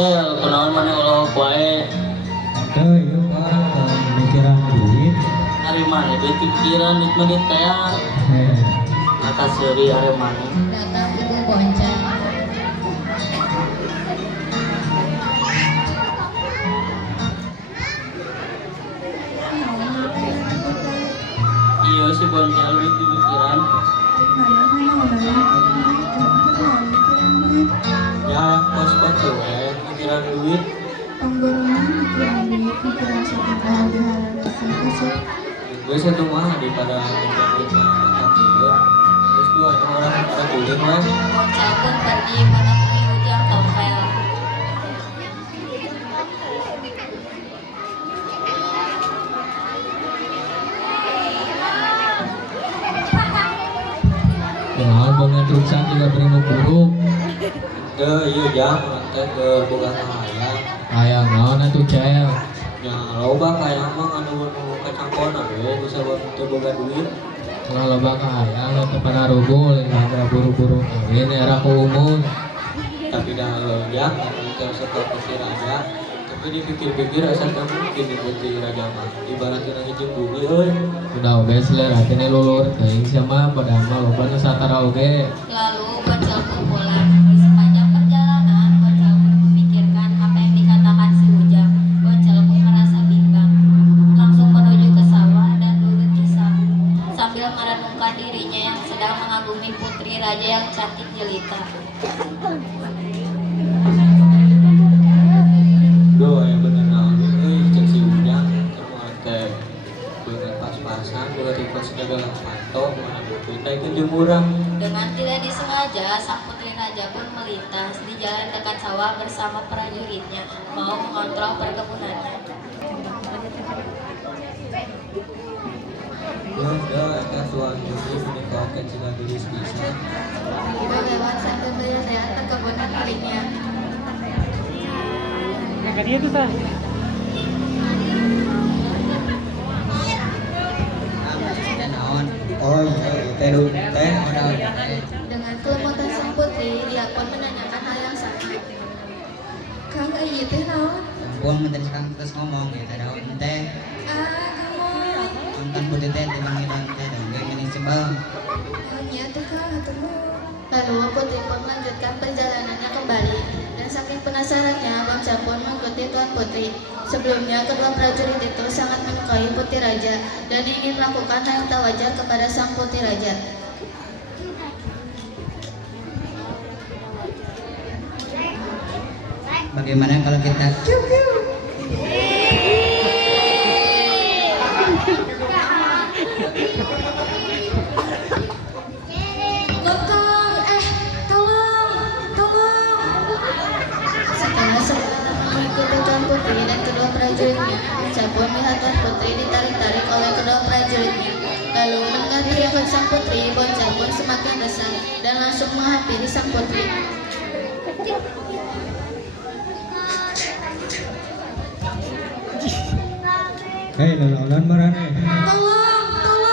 Cel, kenaon mana Allah wae. Tuh, yuk Pak, mikiran duit. Hari mana duit pikiran duit menit teh. Maka seuri hari mana. Datang ibu bonceng. Iya si boncel duit pikiran. Ya kos buat cewek pikiran duit. Gue satu mah daripada menjadi makan dia. Terus dua orang pada guling lah. Bonceng pun pergi menemui Ujang Topel. Kenal banget terusan juga buruk-buruk. Iya jam nanti ke boga kahaya. Ayah naon atuh Cel. Ya loba kayak mah anu kacangkona we bisa buat boga duit. Kalau loba kahaya lo teu pada rugul ada buru-buru kawin era ku umum. Tapi dah ya kita suka pikir aja. Tapi dipikir-pikir asa teu mungkin diputi raja mah. Ibaratna hiji bumi euy. Udah oge selera kene lulur teuing sia mah padahal mah loba nu satara oge. Lalu Bonceng pun pulang. Di sepanjang perjalanan, Bonceng pun memikirkan apa yang dikatakan si Ujang. Bonceng pun merasa bimbang. Langsung menuju ke sawah dan duduk di sahu sambil merenungkan dirinya yang sedang mengagumi putri raja yang cantik jelita. Duh ya bener naon euy cek si Ujang semua teh beungeut pas-pasan boga tipe segala panto mana kita ikut jemuran. Dengan tidak disengaja, sang putri raja pun melintas di jalan dekat sawah bersama prajuritnya, mau mengontrol perkebunannya. Ya eta tuan Yusuf menikahkan cina gelis bisa. Tiba lewat sambil melihat perkebunan miliknya. Oh iya teh dulu teh naon. Dengan kelemotan sang putri, dia pun menanyakan hal yang sama. Kang ieu teh naon? Ampun menten sekarang terus ngomong ya teh daun teh Kamu. nonton putih teh di panggilan teh daun kayak gini sebel Nya teh Kang atuh. Lalu putri pun melanjutkan perjalanannya kembali. Dan saking penasarannya, Bonceng pun mengikuti tuan putri. Sebelumnya, kedua prajurit itu sangat menyukai putri raja dan ingin melakukan hal yang tak wajar kepada sang putri raja. bagaimana kalau kita Setelah sebulan mengikuti tuan putri dan kedua prajuritnya, Bonceng pun melihat tuan putri ditarik-tarik oleh kedua prajuritnya. Lalu mendengar teriakan sang putri, Bonceng pun semakin resah dan langsung menghampiri sang putri. Hei naon marane. Tolong, tolong!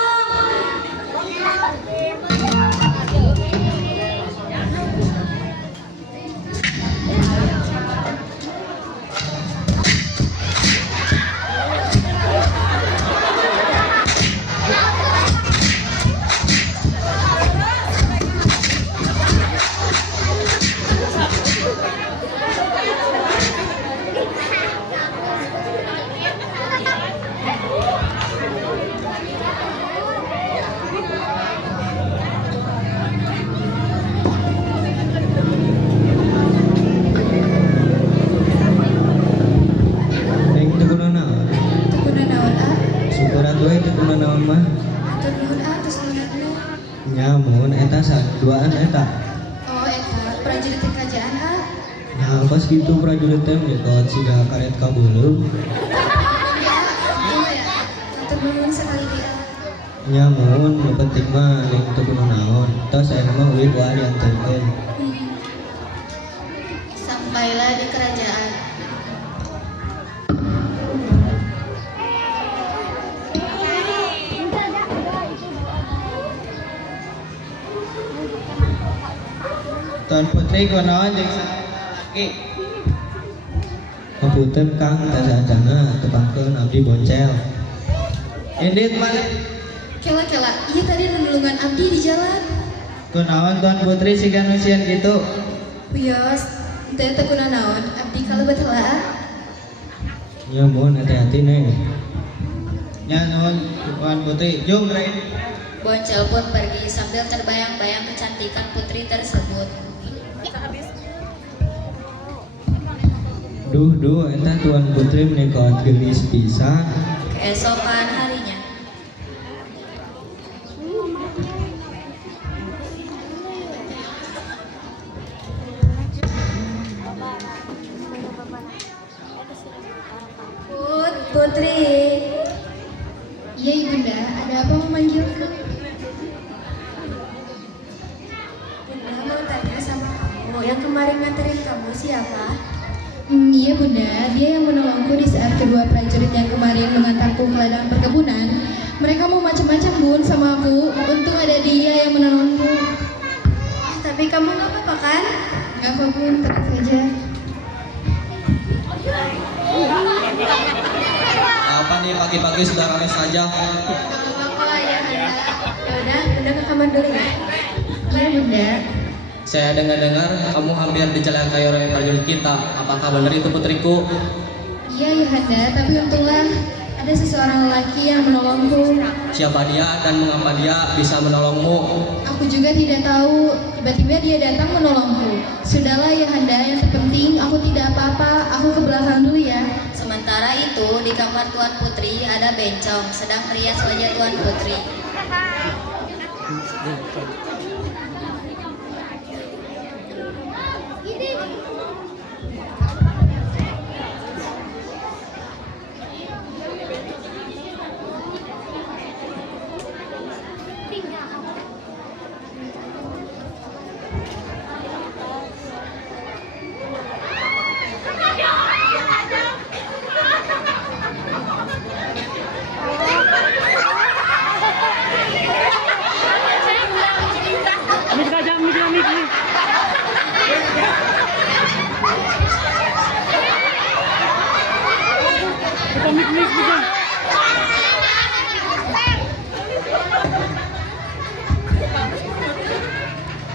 Ning teu kuna naon. Tukuna naon ah? Syukuran we teu kuna naon mah. Atur nuhun ah, tos nuhun. Nyamun eta saduaan eta. Oh, eta prajurit di kerajaan ah. Nah pas gitu prajurit teh nyetot siga karet kabeuleuh. Oh ya, atur nuhun sekali dia. Nyamun nu penting mah ning teu kuna naon. Tos aya mah euy ku dianterkeun. Sampailah di kerajaan. Tuan Putri kunaon jeung laki Ngapunten Kang tasajana tepangkeun abdi boncel. Edit mana? Kela, iya tadi nulungan abdi di jalan. Kunaon Tuan Putri siga nusian gitu. Wios, teh teu naon, abdi kalebet heula. Ya mohon hati-hati nih. Ya nuhun Tuan Putri. Jom Ray. Boncel pun pergi sambil terbayang-bayang kecantikan putri tersebut. Duh, entah Tuan Putri menikot gelis pisan. Keesokan harinya, Putri. Iya ibunda, ada apa memanggilku? Bunda mau tanya sama kamu, yang kemarin nganterin kamu siapa? Iya bunda, dia yang menolongku di saat kedua prajurit yang kemarin mengantarku ke ladang perkebunan. Mereka mau macam-macam bun sama aku, untung ada dia yang menolongku. Tapi kamu nggak apa-apa kan? Nggak apa bun, tenang saja. Apa nih pagi-pagi sudah nangis saja? Apa ya bunda? Ya udah ke kamar dulu ya. Iya bunda. Saya dengar-dengar kamu hampir dicelakai oleh prajurit kita. Apakah benar itu putriku? Iya Yuhanda, tapi untunglah ada seseorang lelaki yang menolongku. Siapa dia dan mengapa dia bisa menolongmu? Aku juga tidak tahu. Tiba-tiba dia datang menolongku. Sudahlah Yuhanda, yang terpenting aku tidak apa-apa. Aku ke belakang dulu ya. sementara itu di kamar Tuan Putri ada bencong sedang merias wajah Tuan Putri.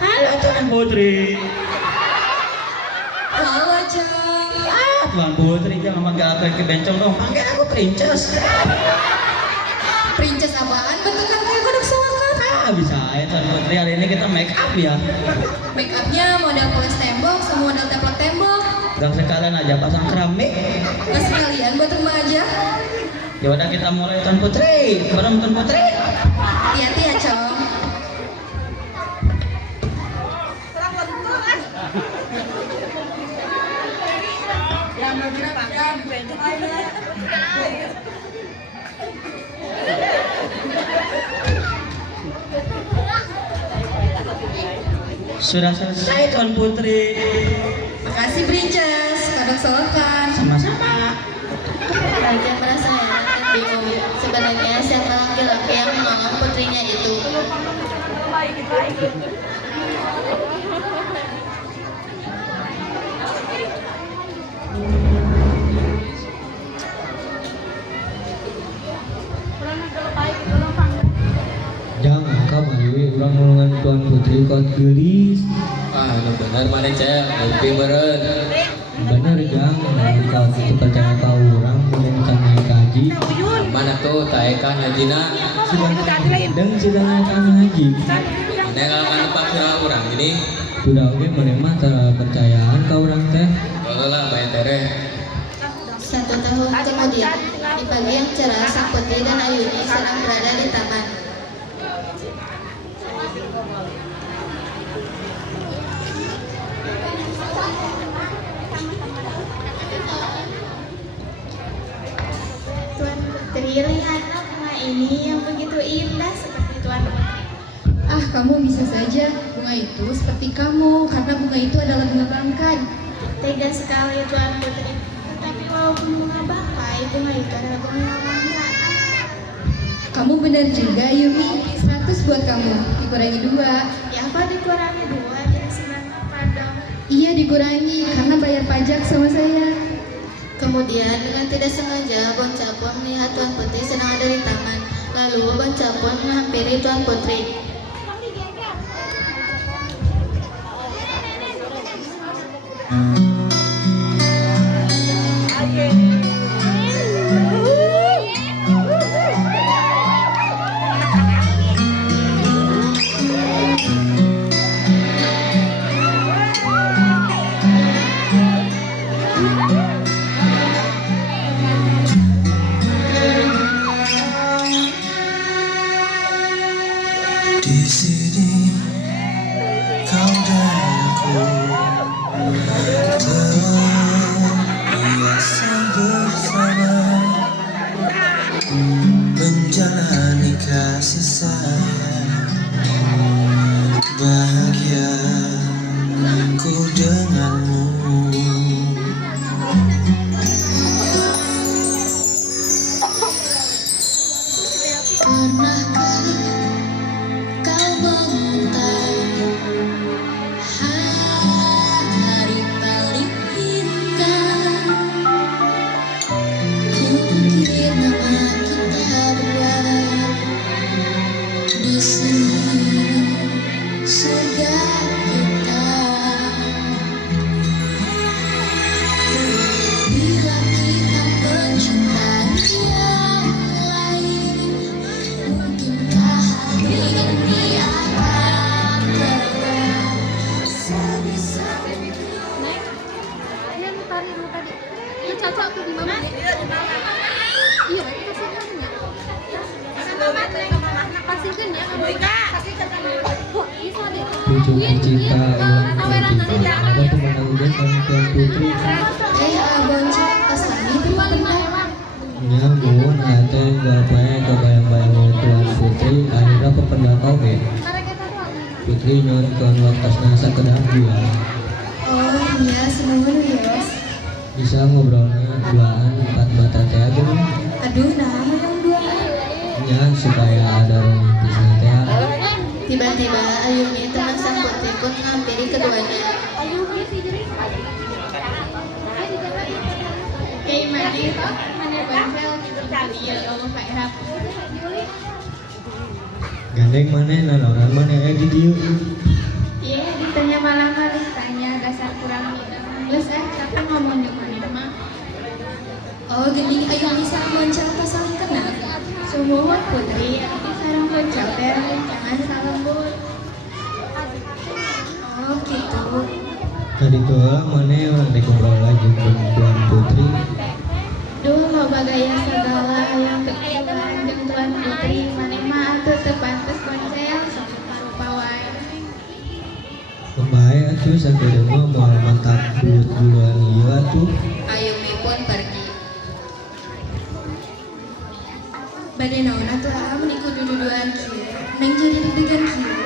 Halo Tuan Putri. Halo Cang. Tuan Putri jangan manggil aku ke bencong dong. Panggil aku princess. Princess apaan? Bentukan kayak kodok sowakan. Bisa ya Tuan Putri, hari ini kita make up ya. Make upnya model poles tembok sama model template tembok. Gang sekalian aja pasang keramik. Nggak sekalian buat rumah aja. Ya udah kita mulai Tuan Putri. Bareng Tuan Putri. Hati-hati ya Cong. Sudah selesai Tuan Putri. Makasih Princess. Kodok sowakan. Sama-sama. Raja merasa heran dan bingung. Sebenarnya siapa laki-laki yang menolong putrinya itu? Jangan kamari urang nulungan Tuan Putri kot gelis. Ah, benar mana cek, lebih beren. Bener jang, lamun kau itu percaya kau urang belum tanai kaji. Mana tuh taekan hajina? Sudah naikkan haji. Mana kalau kan tempat surah orang ini? Sudah oke menerima percayaan kau urang teh. Kalau lah bayar tereh. 1 tahun kemudian, di pagi yang cerah, Sang Putri dan Ayuni sedang berada di taman. Tuan Putri, lihatlah bunga ini yang begitu indah seperti Tuan Putri. Ah, kamu bisa saja. Bunga itu seperti kamu, karena bunga itu adalah bunga bangkai. Tega sekali Tuan Putri. Tetapi walaupun bunga bangkai, bunga itu adalah bunga yang langka. Kamu benar juga, Yumi. 100 buat kamu, dikurangi 2. Ya apa dikurangi 2 jadi 98 dong. Iya, dikurangi karena bayar pajak sama saya. Kemudian dengan tidak sengaja Boncel pun melihat Tuan Putri sedang ada di taman. Lalu Boncel pun menghampiri Tuan Putri. Di sini kau dan aku terbiasa bersama menjalani kasih sayang bahagia ku denganmu. Pernahkah kau mengentai hari paling indah? Ku ukir nama kita berdua di sini, surga kita. Bila kita mencintai yang lain, mungkinkah hati ini akan terbang sebisa Pucuk cinta ulang tercipta. Ada pemandangan udah sama Tuan Putri. Boncel pas lagi benar. Nyamun hati gapai kebayang-bayang Tuan Putri. Akhirnya pependak oke. Putri nyon kon waktas nasa kedah dia. Oh iya, senuhun Yos. Bisa ngobrolnya duaan 4 mata teh aja. Aduh, nah yang dua. Ya supaya ada romantisnya teh. Tiba-tiba Ayumi teman sang putri pun menghampiri keduanya. Kayak mana Boncel dia kalau Pak Irap. Gandeng mana nanoran mana di dieu. Iya, ditanya malah tanya dasar kurang geus kapan ngomong jeung mana mah. Oh, geuning Ayumi sareng Boncel pas saling kenal. Sumuhun putri, aku sareng Boncel teh rencangan salembut. Oh gitu. Tadi tuh mana orang ngobrol lagi Tuan Putri. Duh, loba gaya segala yang kekilan jeung Tuan Putri, mana mah atuh teu pantes Boncel sok rupa wae. Membae atuh sampai rumah moal mantap duit duluan ieu atuh. Ayumi pun pergi. Bade naon atuh mun ikut duduan kieu. Neng jadi deg-degan kieu.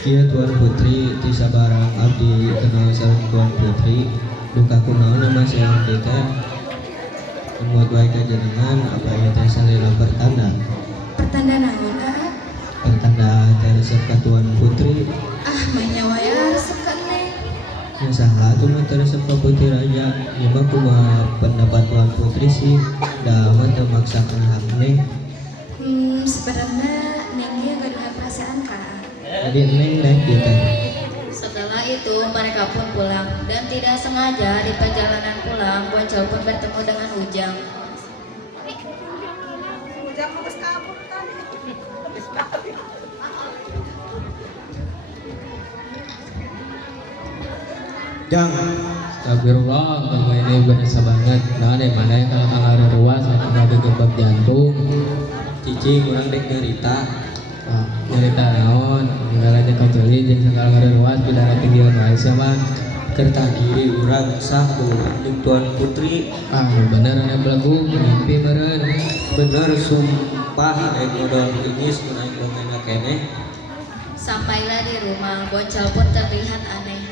Kieu Tuan Putri ti sabarang abdi kenal sareng Tuan Putri. Duka kunaon nama sayang kita. Membuat baik jenengan apa ieu teh salila pertanda. Pertanda naon Pertanda teh resep ka Tuan Putri. Ah, manyawa ya resep ka Neng. Yang saha tuh mah teh resep ka Putri Raja. Ieu mah kumaha pendapat Tuan Putri sih. Da mah teu maksakeun hak Neng. Sebenarnya Neng dia gak ada perasaan Kak. Jadi Neng naik dia teh. Setelah itu mereka pun pulang dan tidak sengaja di perjalanan pulang Boncel pun bertemu dengan Ujang. Jang, Astagfirullah, kalau ini berasa banget. Nah, dari mana yang kalau ada ruas atau ada gebak jantung, Cici kurang dek derita. cerita naon, negara aja kau tulis, jadi segala ada ruas, pindah ke dia Malaysia mah. Kerta diri urang sah jeung Tuan Putri. Bener ada belagu, mimpi beren. Bener sumpah naik modal ingis naik bongena keneh. Sampailah di rumah, Boncel pun terlihat aneh.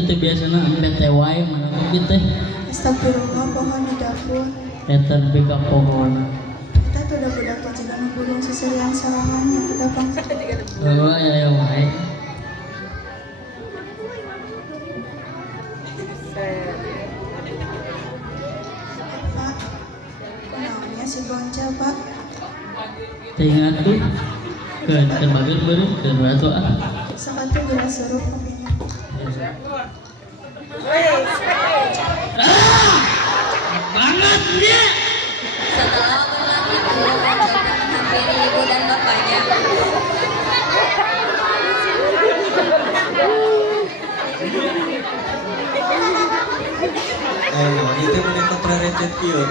itu teh biasana empet teh wae mana kitu teh. Astagfirullah, pohon di dapur. Eta nepi ka pohon. Kita tuh udah budak juga ngebulung seserian sarangannya udah bangsa. Heeh ya wae. Pak, kenalnya si Boncel, Pak. Teh ingat tuh. Kan bager beureum keur ratu ah. Sekatu beras suruh kopinya. Banget dia. Setelah obrolan itu, Boncel menghampiri ibu dan bapaknya. Itu mana kontrarecet kieu.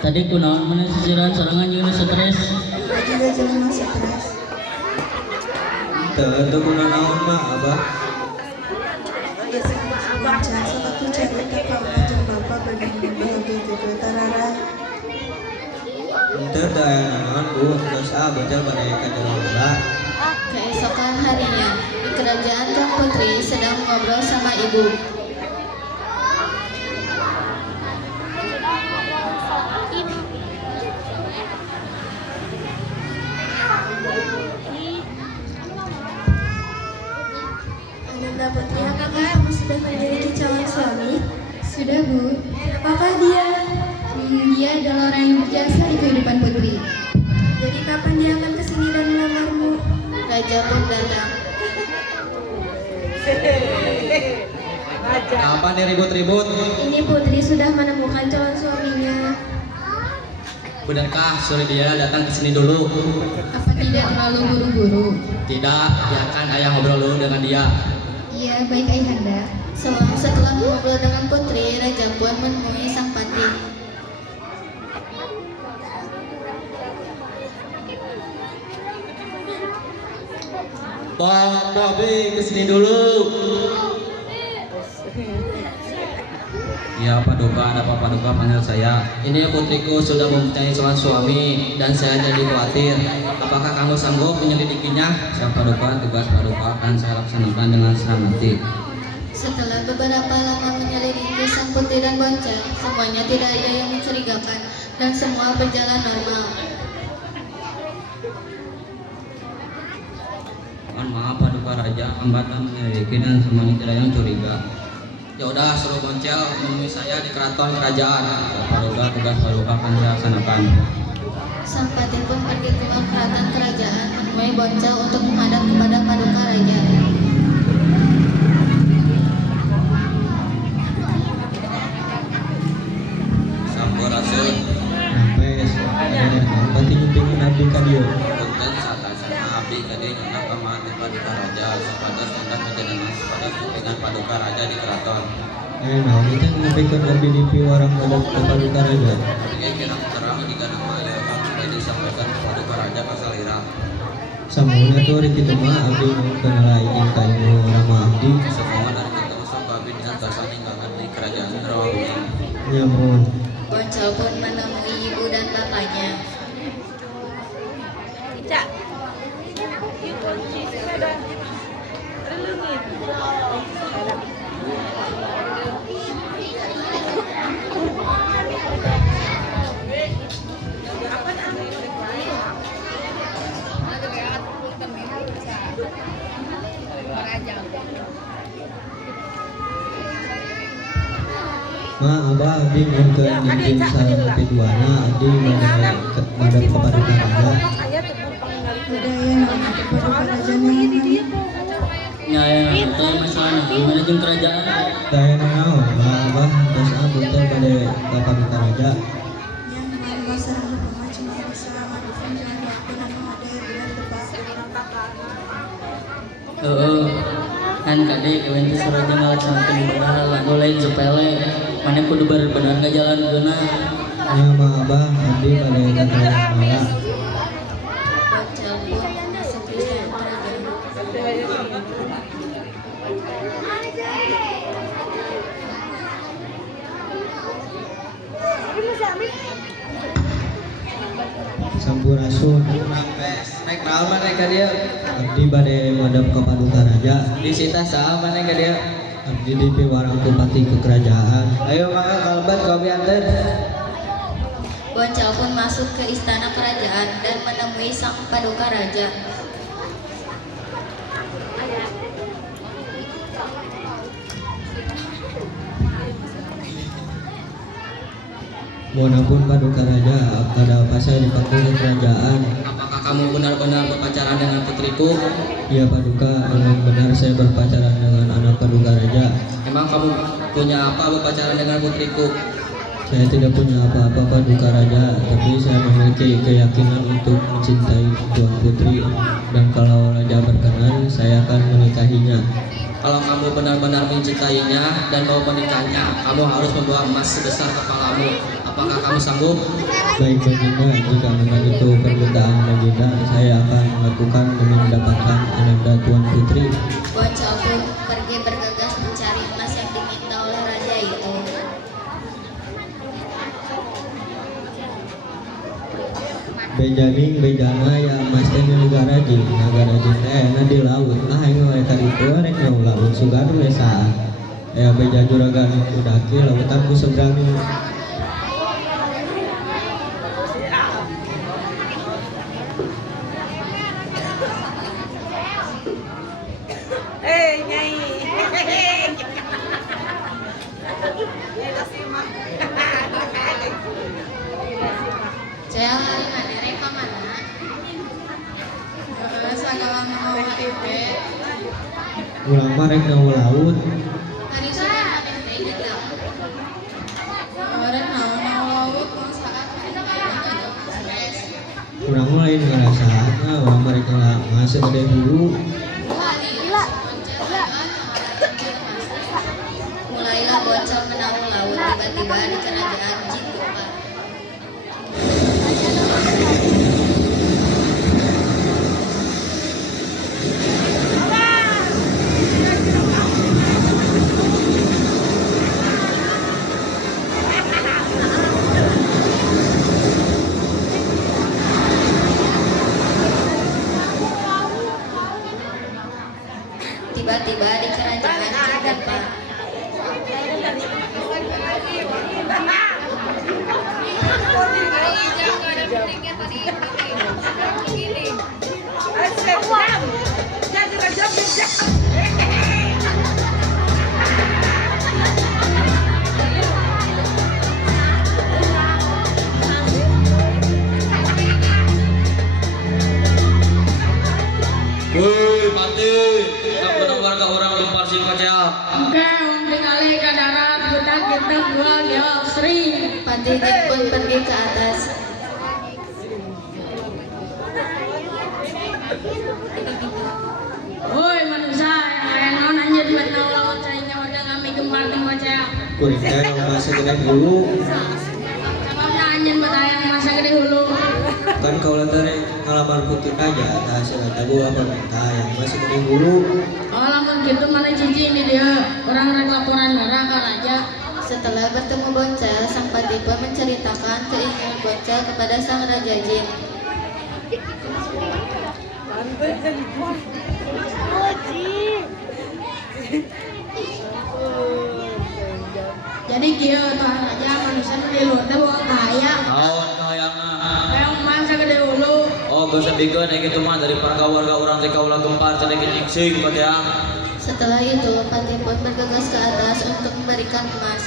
Tadi kunaon mana sisiran sorangan jeung stres. Lagi gak jalan stres. Teu kunaon mah abah. Boncel sekatu cewek tak kaula jeung bapak bagi bahagia gitu tarara. Teu da aya naon Bu, geus Boncel bade ka heula. Keesokan harinya, di kerajaan Tuan Putri sedang ngobrol sama ibu. Ananda Putri, apakah kamu sudah memiliki calon suami? Sudah, Bu. Apakah dia? Dia adalah orang yang berjasa di kehidupan Putri. Jadi kapan dia akan kesini dan melamarmu? Raja pun datang. Apa nih ribut-ribut? Ini Putri sudah menemukan calon suaminya. Benarkah suruh dia datang ke sini dulu? Apa tidak terlalu buru-buru? Tidak, biarkan ayah ngobrol dulu dengan dia. Iya, baik Ayahanda. Setelah mengobrol dengan Putri, Raja pun menemui sang patih. Pak Bobi kesini dulu. Ya Paduka, ada apa Paduka panggil saya? Ini putriku sudah mempunyai calon suami dan saya jadi khawatir. Apakah kamu sanggup menyelidikinya? Siap Paduka, tugas Paduka akan saya laksanakan dengan senang hati. Setelah beberapa lama menyelidiki sang putri dan Boncel, semuanya tidak ada yang mencurigakan dan semua berjalan normal. Mohon maaf Paduka Raja, hambatan menyelidiki dan semuanya tidak ada yang curiga. Ya udah, suruh Boncel menemui saya di keraton kerajaan. Paduka, tugas Paduka akan saya laksanakan. Sang patih pun pergi ke keraton kerajaan menemui Boncel untuk menghadap kepada Paduka Raja. Sampurasun. Nampes, berarti nyumpingin abdi ka dieu. Punten satasana abdi kade nyeunah ka maneh Paduka Raja supados nyendak panjenengan supados pimpinan Paduka Raja di keraton. Naon itu ngumpikeun abdi di piwarang ngadep ka Paduka Raja. Jadi kirang terang jika nama ya Pak disampaikan ke Paduka Raja kasalira. Samunya tuh di kitu mah abdi nu kenal ingin ka ilmu rama abdi. Semua dari kita masuk ke abdi disantosan hinggakan di kerajaan Rawabulan. Nyamun. Boncel pun menemui ibu dan bapaknya. Ma abah abdi mun ke nyimpen sareng piduana abdi madep ka Paduka Raja. Budaya nama Paduka Raja nangan. Ya teh masalah mana jeung kerajaan. Daya naon, ma abah tos abuntel bade ka Paduka Raja. Yang mana sareng lupa cuma bisa ngadepin jangan waktu nama ada bulan depan. Kan kade kewen teh suruh jeung ngalaksanakeun ibadah lagu lain sepele. Mana kudu bener-bener ngajalan geuna. Ya ma abah abdi bade ka kerajaan heula. Boncel pun masuk ke istana kerajaan. Sampurasun. Nampes, naik naon maneh ka dieu? Abdi bade madep ka Paduka Raja. Disita saha maneh ka dieu? Abdi di piwarang bupati ke kerajaan. Ayo maka kalbat kau antar. Boncal pun masuk ke istana kerajaan dan menemui sang paduka raja. Mohon ampun paduka raja, ada apa saya dipanggil ke kerajaan? Apakah kamu benar-benar berpacaran dengan putriku? Ya paduka, memang benar saya berpacaran dengan anak paduka raja. Emang kamu punya apa berpacaran dengan putriku? Saya tidak punya apa-apa paduka raja, tapi saya memiliki keyakinan untuk mencintai Tuan Putri, dan kalau raja berkenan, saya akan menikahinya. Kalau kamu benar-benar mencintainya dan mau menikahnya, kamu harus membawa emas sebesar kepalamu. Apakah kamu sanggup? Baik Baginda, jika memang itu permintaan Baginda, saya akan melakukan demi mendapatkan ananda Tuan Putri. Boncal pun pergi bergegas mencari emas yang diminta oleh raja itu. Bejaning bejana ya emas teh negara jin teh na di laut lah yang mereka itu rek nyau laut sugadu esa ya beja juragan kudaki lautan ku seberang. Saya hari mana reka mana? Segala mau itu. Ulang mah rek nyau laut Hari sudah ada teh gitu. Orang mau laut mau saat urang mah lain ngerasana urang mah rek ngasih gede dulu. Mulailah Boncal menaung laut tiba-tiba di kerajaan Cikupa. Tiba-tiba di kerajaan Cikupa. Woi, Pati, tak pernah warga orang lempar sih macam. Oke, tinggalin ke darat, kita jual ya Sri. Patidik pun pergi ke atas. Woi manusia, yang non hanya buat lawan saya warga kami gempar di wajah. Kuring teh masa gede dulu Sebabnya hanya buat ayam masa gede hulu. kan kau teh ngalamar putih aja tah hasil teh gua perminta yang masih gede dulu. Oh lamun gitu mana cici ini dia orang rek laporan merah ke raja. Setelah bertemu Boncal, sang Patipa menceritakan keinginan Boncal kepada sang Raja Jin. Jadi dia tuan raja manusia di luar teh bawa kaya. Tahun kayaknya. Yang masa gede hulu. Oh, gak usah bikin yang itu mah dari para warga orang teh kaulah gempar teh kencing Pak ya. Setelah itu, Patipa bergegas ke atas untuk memberikan emas.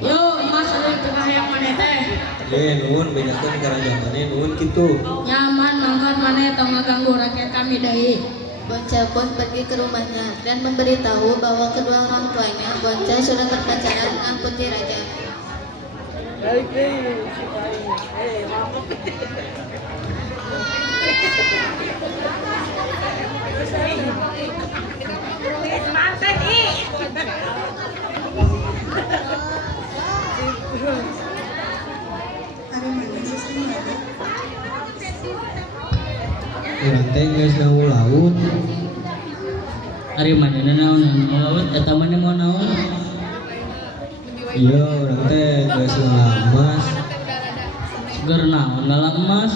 Yo, emas ada di tengah yang mana teh? Nuhun bedakeun kerajaan maneh nuhun kitu. Nyaman mangkat mana tong ngaganggu rakyat kami deui. Boncal pun pergi ke rumahnya dan memberitahu bahwa kedua orang tuanya Boncal sudah berpacaran dengan putri raja. Urang teh geus naung laut. Ari mana naon laut eta mana mau naon? Iya, urang teh geus ngalamas. Seger naon ngalah emas.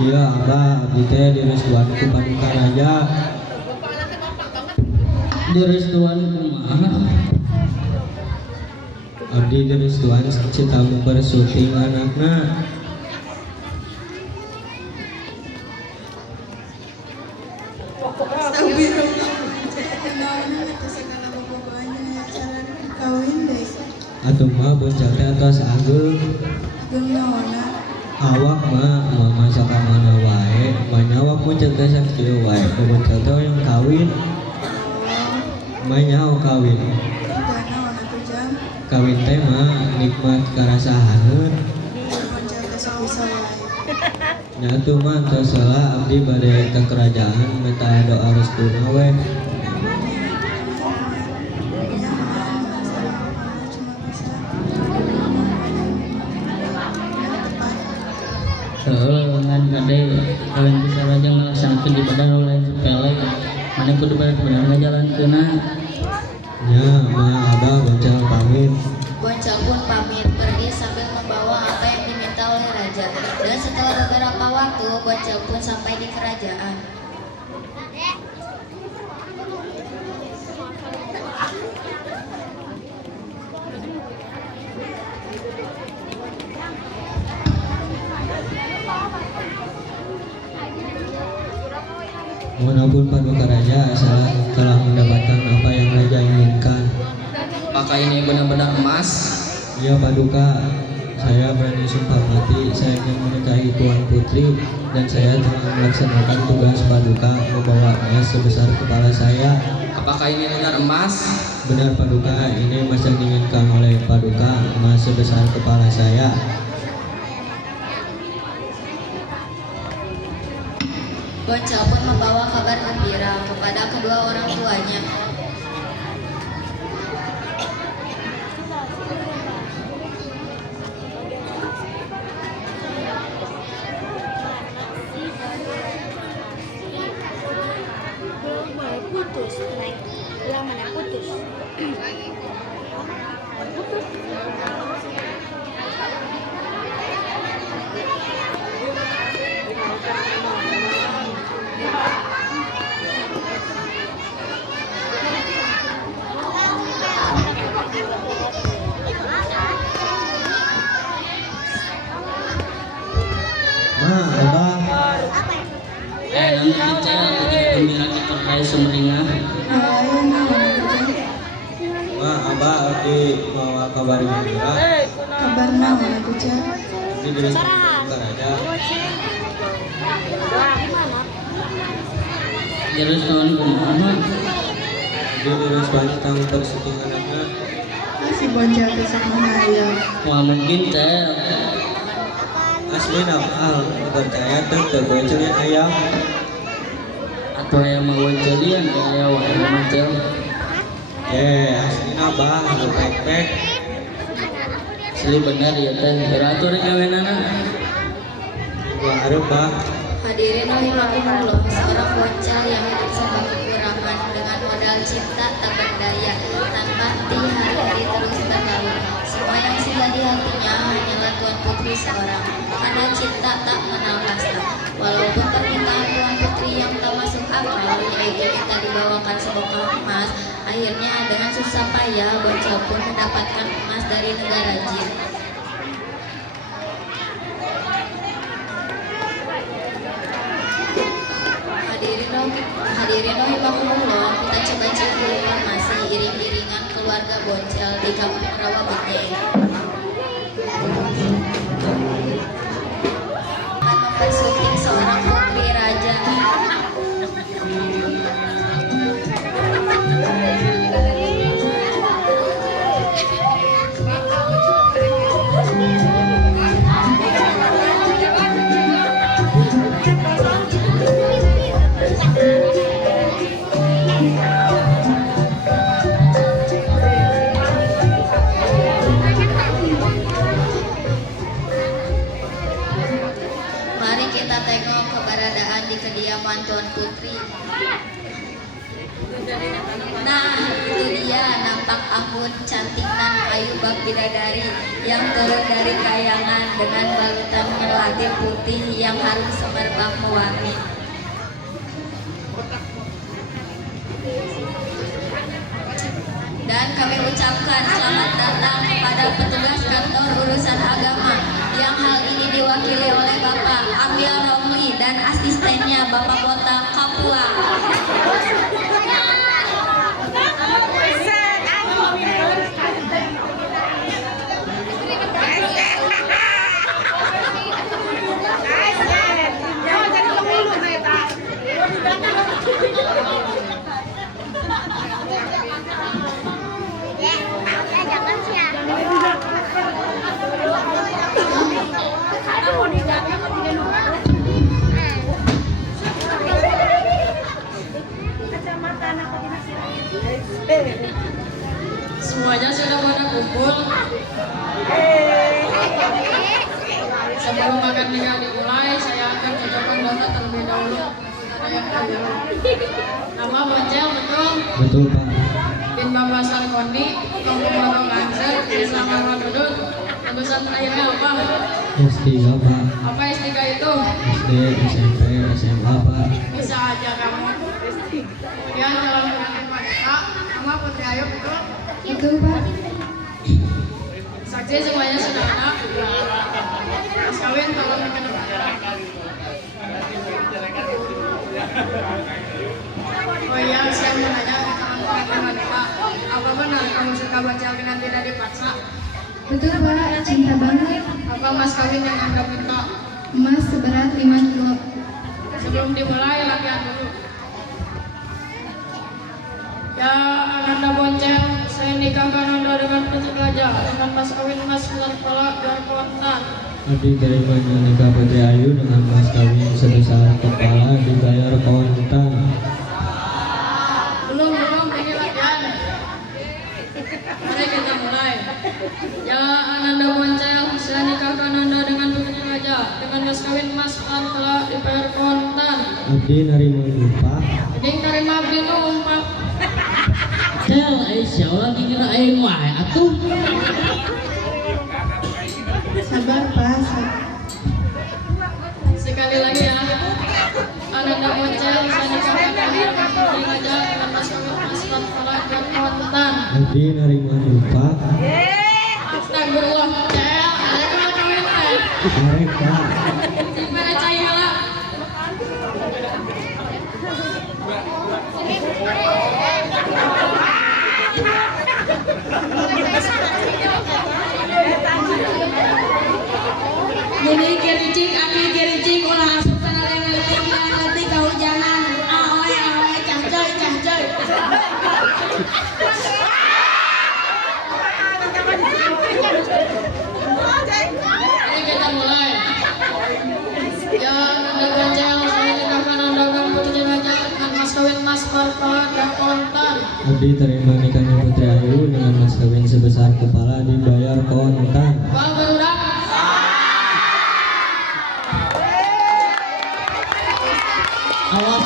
Kieu Abah abdi teh direstuan ku Paduka Raja. Direstuan kumaha? Abdi direstuan citamu bersuting anakna. Atuh mah bocah teh atas ageng. Awak mah mama sakamana wae, manyawak bocah teh sakieu wae, bocah teh yang kawin. Manyaho kawin. Kawin teh mah nikmat karasahaneun. Nya tuh mah teu salah abdi bade ka kerajaan minta doa restuna we. Ngan kade kalian bisa aja ngelaksanakeun ibadah nu lain sepele. Mana kudu bener-bener ngajalankeunna. Ya mah Abah bocah pamit. Boncel pun pamit pergi sambil membawa apa yang diminta oleh raja. Dan setelah beberapa waktu, Boncel pun sampai di kerajaan. Mohon ampun Paduka Raja, saya telah mendapatkan apa yang Raja inginkan. Apakah ini benar-benar emas? Ya Paduka, saya berani sumpah mati, saya ingin menikahi Tuan Putri dan saya telah melaksanakan tugas Paduka membawa emas sebesar kepala saya. Apakah ini benar emas? Benar Paduka, ini emas yang diinginkan oleh Paduka, emas sebesar kepala saya. Boncel pun membawa kabar gembira kepada kedua orang tuanya. Ma, Abah, Nanti kita gembira kita kayak sumringah. Ma, Abah abdi bawa kabar gembira. Kabar naon atuh Cak? Abdi direstuan Paduka Raja. Direstuan kumaha? Abdi direstuan citamu bersuting anakna. Si Boncel teh sama hayang. Wah mungkin teh Asli al percaya tuh terbocornya ayam. atau yang mau jadian kayak wae macam. Asli Abah anu pek-pek. Asli bener ya teh. Beratur gawenana. Gua hareup Bah. Hadirin rahimakumullah, seorang Boncel yang hidup serba kekurangan dengan modal cinta tak berdaya, tanpa henti hari-hari terus bergaul. Semua yang singgah di hatinya hanyalah Tuan Putri seorang, karena cinta tak mengenal kasta. Walaupun permintaan Tuan Putri yang tak masuk akal, yaitu minta dibawakan sebongkah emas, akhirnya dengan susah payah Boncel pun mendapatkan emas dari negara jin. Hadirin rahimakumullah, kita coba cek dulu informasi iring-iringan keluarga Boncel di Kampung Rawabene. Akan mempersunting seorang putri raja. Ayu bab bidadari yang turun dari kayangan dengan balutan melati putih yang harum semerbak mewangi. Dan kami ucapkan selamat datang kepada petugas kantor urusan agama yang hal ini diwakili oleh Bapak Amil Romli dan asistennya Bapak Kota Kapua. Semuanya sudah pada kumpul. Sebelum makan tinggal dimulai, saya akan cocokkan data terlebih dahulu. Ada yang tanya. Nama Boncel betul? Betul Pak. Bin Bapak Salkoni, Kampung Bapak Kanser, Desa Marwadudut. Lulusan terakhirnya apa? S3 Pak. Apa S3 itu? SD, SMP, SMA Pak. Bisa aja kamu. Kemudian calon pengantin wanita, nama Putri Ayu betul? Betul Pak. Saksi semuanya sudah ada. Mas kawin tolong dikedepankan. Oh iya, saya mau nanya ke calon pengantin wanita. Apa benar kamu suka baca dengan tidak dipaksa? Betul Pak, cinta banget. Apa mas kawin yang Anda minta? Emas seberat 5 kilo. Sebelum dimulai latihan dulu. Ya, Ananda Boncel, saya nikahkan Anda dengan Putri Gajah dengan mas kawin mas ular kepala dan kontan. Abdi terimanya nikah Putri Ayu dengan mas kawin sebesar kepala dibayar kontan. Belum, ini latihan. Mari kita mulai. Ya, Ananda Boncel, saya nikahkan Anda dengan Putri Gajah dengan mas kawin mas ular kepala dibayar kontan. Abdi nerima upah. Ding terima abdi nu umpah. Tel, Aisyah lagi kira aing wae atuh. Sabar Pak. Sekali lagi ya. Ananda Boncel, saya nikahkan Anda dengan Putri Gajah dengan mas kawin mas ular kepala dan kontan. Abdi nerima upah. Astagfirullah, cel, ada kena kawin teh. Arek Pak. Gimana cahaya lah? Jadi gericik, aki gericik, ulah asup sana letik, letik kehujanan. Awe, cahcoy. Mari kita mulai. Ya, Anda Boncel, saya nikahkan Anda dengan Putri Gajah dengan mas kawin mas kepala dan kontan. Abdi terima nikahnya Putri Ayu dengan mas kawin sebesar kepala dibayar kontan. Bang berudak. Awas